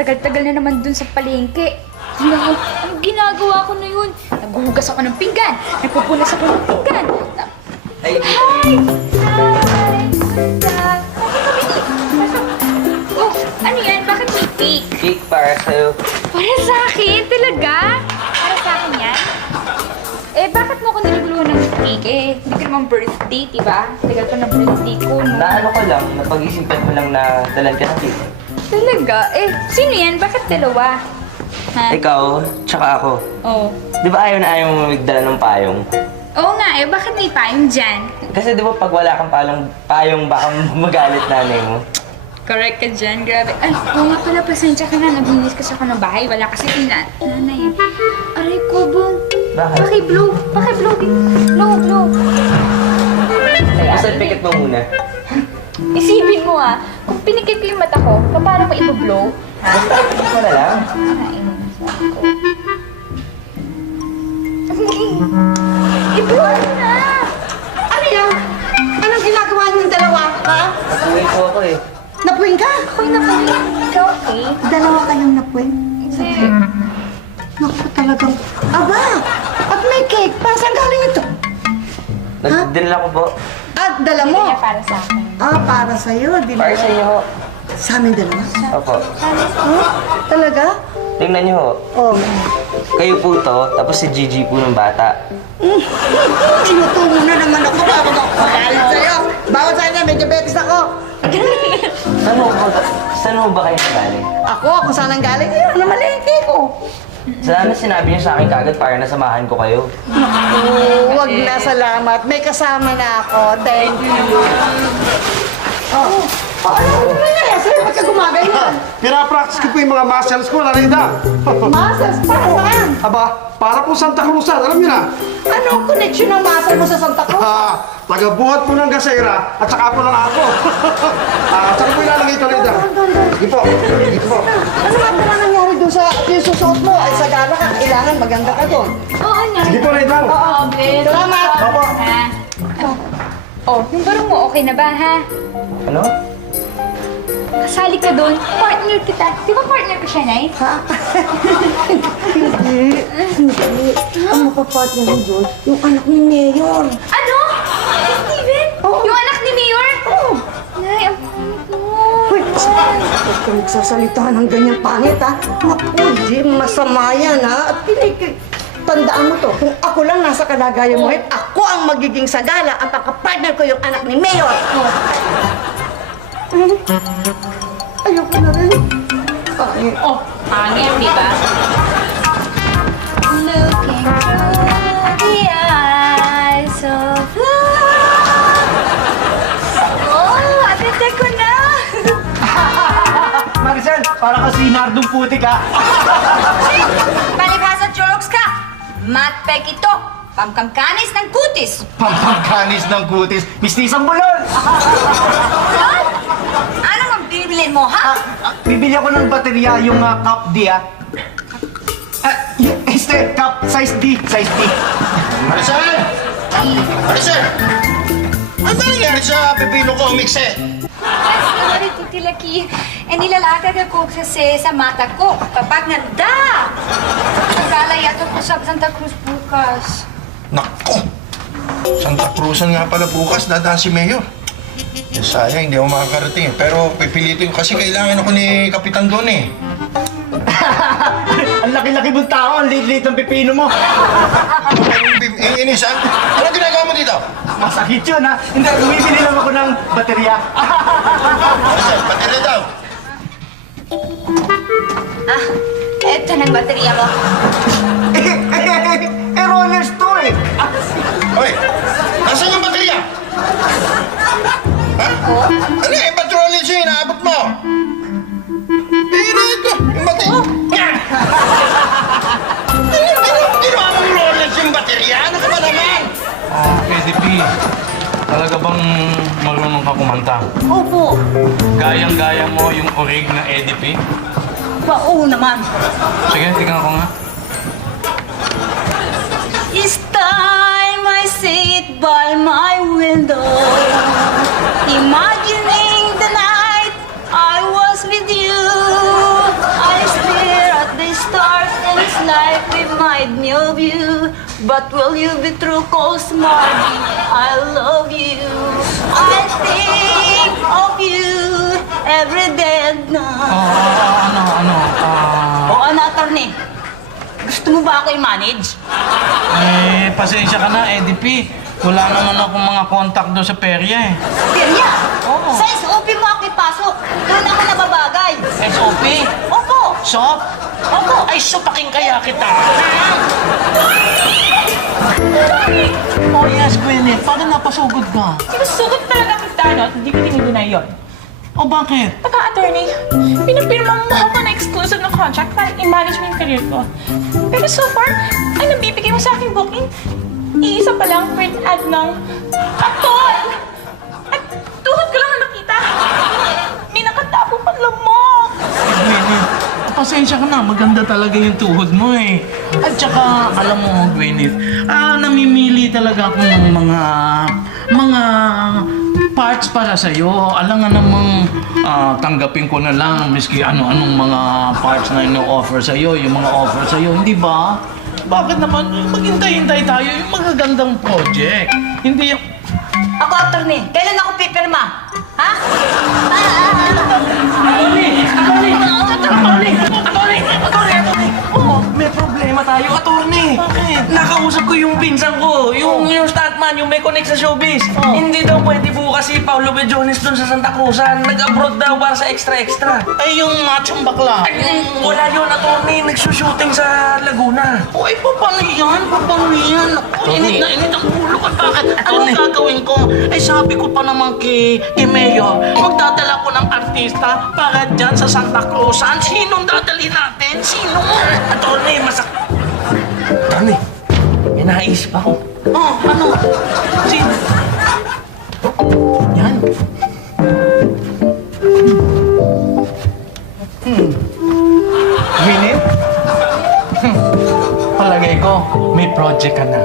tagal-tagal na naman dun sa palengke. Ano, anong ginagawa ko na yun? Naghuhugas ako ng pinggan. Nagpupunas ako ng pinggan. Ay, Hi! Hi! Oh, ano yan? Bakit may cake? cake para sa'yo. Para sa akin? Talaga? Para sa akin yan? Eh, bakit mo ako nilaguluhan ng cake? Eh, hindi ko naman birthday, diba? Tagal pa na birthday ko, no? Naano ko lang, napag-isipan mo lang na dalan ka ng cake. Talaga? Eh, sino yan? Bakit dalawa? Ha? Ikaw, tsaka ako. Oh. Di ba ayaw mo magdala ng payong? Oo nga eh, bakit may payong dyan? Kasi di ba pag wala kang payong baka magalit nanay mo? Correct ka dyan, grabe. Ay, oo nga pala, pasensya ka na. Naglinis kasi ako ng bahay. Wala kasi nanay. Aray ko, Bong. Bakit? Paki-blow. Paki-blow. Blow. Basta pikit mo muna. Isipin mo ah, kung pinikit ko yung mata ko, paano mo i-blow? Ha? Basta pikit mo na lang. I-blow mo na! Ano yan? Anong ginagawa niyong dalawa, ha? Napuwi ko ako eh. Napuwing ka? Ako'y napalit. Ikaw, okay? Dalawa kayong napuwing? Hindi. Naku, talagang... Aba! At may cake pa. Saan galing ito? Dinala ko po. At dala Hindi mo? niya para sa akin. Ah, para sa'yo. Para sa inyo ho. Sa amin dalawa? Opo. Huh? Talaga? Tingnan niyo ho. Oh. Kayo po to, tapos si Gigi po ng bata. Inutungo na naman ako. Bawag ako magalit sa'yo. Bawag sa'yo na, may diabetes ako. Saan ho ba kayo nagaling? Ako, kung saan ang galing, yun na maliki ko. Sana sinabi niyo sa akin kagad para nasamahan ko kayo. Oh, wag na, salamat. May kasama na ako. Thank you. Oh, ano nangyayari sa'yo? Ba't ka gumaganyan? Pinapractice ko po yung mga muscles ko, Narida. Muscles? Para saan? Aba, para po Santa Cruzan, alam niyo na. Anong connection ng muscle mo sa Santa Cruz? Tagabuhat po ng gasera at saka po ng ako. Saka po ilalagay ito, Narida. Sige po, sige po. Ano nga pala nangyari doon sa yung susuot mo? Ay, sa gala ka, kailangan maganda ka doon. Oo nga. Sige po, Narida. Oo, babe. Salamat. Opo. Ha? Oh, yung barong mo, okay na ba, ha? Ano? Kasali ka doon. Partner kita. Di ba partner ko siya, Nay? Ha? Hindi. Ang mapapartner mo doon, yung anak ni Mayor. Ano? Si Steven? Oo. Yung anak ni Mayor? Oo. Nay, ang pangit mo. Uy, huwag ka nagsasalita ng ganyan pangit, ha? Naku, di, masama yan, ha? At tandaan mo to, kung ako lang nasa kalagayan mo, ako ang magiging sagala at ang kapartner ko yung anak ni Mayor. Ayoko na rin. Pangit. Oh, pangit, di ba? Looking through the eyes of love. Oh, atente ko na. Maricel, para kasi Nardong putik ha. Palibhasa jokes ka! Matpek ito! Pamkamkanis ng kutis! Pampangkanis ng kutis, mistisang bulon! Anong ang bibilin mo, ha? Bibili ako ng baterya, yung cup D ha. Cup size D, size D. Maricel! Maricel! Ano nangyari sa pipino ko, umikse? Sorry, Titi Lucky. Eh, nilalagad ako kasi sa mata ko. Kapag nanda! Naglalay ako sa Santa Cruz bukas. Nako! Santa Cruzan nga pala bukas, dadaan si Mayor. Eh, sayang, hindi ako makakarating. Pero pipilitin ko kasi kailangan ako ni Kapitan doon eh. Ang laki-laki mong tao, ang liit-liit ng pipino mo. Inisan? Ano ginagawa mo dito? Masakit yun ha. Hindi, bumibili lang ako ng baterya. Maricel, patira daw. Ah, eto ng baterya mo. Rollers to eh. Hoy, nasaan yung baterya? Ha? Ano eh, patrolin siya, inaabot mo. Ito, yung baterya. Ginawa mong rollers yung baterya? Ano ka ba naman? EDP, talaga bang marunong ka kumanta? Opo. Gayang-gaya mo yung orig ng EDP? Oo naman. Sige, tingnan ko nga. This time I sit by my window, imagining the night I was with you. I you, but will you be true? 'Cause Margie, I love you. I think of you every day and night. O ano, attorney? Gusto mo ba ako i-manage? Pasensya ka na, Eddie P. Wala naman akong mga contact doon sa perya eh. Perya? Sa SOP mo ako ipasok. Doon ako nababagay. SOP? Opo. Sop? Opo. Ay, supaking kaya kita. Oh yes, Gwyneth. Parang napasugod ka. Sinusugod talaga kita, no? At hindi ko tinignan yun. O bakit? Pagka-attorney, pinapirma mo ako na exclusive na contract para i-manage mo yung career ko. Pero so far, ay nabibigay mo sa akin booking. Iisa pa lang print ad ng Atol! At tuhod ko lang na nakita. May nakatapo pa lamok. Gwyneth, pasensya ka na. Maganda talaga yung tuhod mo eh. At saka, alam mo, Gwyneth, namimili talaga ako ng mga parts para sa'yo. Alam nga namang tanggapin ko na lang miski ano-anong mga parts na ino-offer sa'yo, yung mga offer sa'yo, hindi ba? Bakit naman maghintay-hintay tayo yung magagandang project? Hindi yung... Ako, attorney. Kailan ako pipirma? Ha? May problema tayo, attorney. Bakit? Nakausap ko yung pinsan ko, yung stuntman, yung may connect sa showbiz. Hindi daw pwede bukas si Paulo Bejones dun sa Santa Cruzan. Nag-abroad daw para sa extra-extra. Ay, yung machong bakla. Ay, wala yun, attorney. Nagsushooting sa Laguna. Uy, paano yan? Paano yan? Ako, init na init ang ulo ko. Bakit? Anong gagawin ko? Ay, sabi ko pa naman kay Mayor, magdadala ko ng artista para dyan sa Santa Cruzan. Sinong dadali natin? Sino? Attorney, Attorney, may naisip ako. Oh, ano? Sino? Yan. Gwyneth? Palagay ko, may project ka na.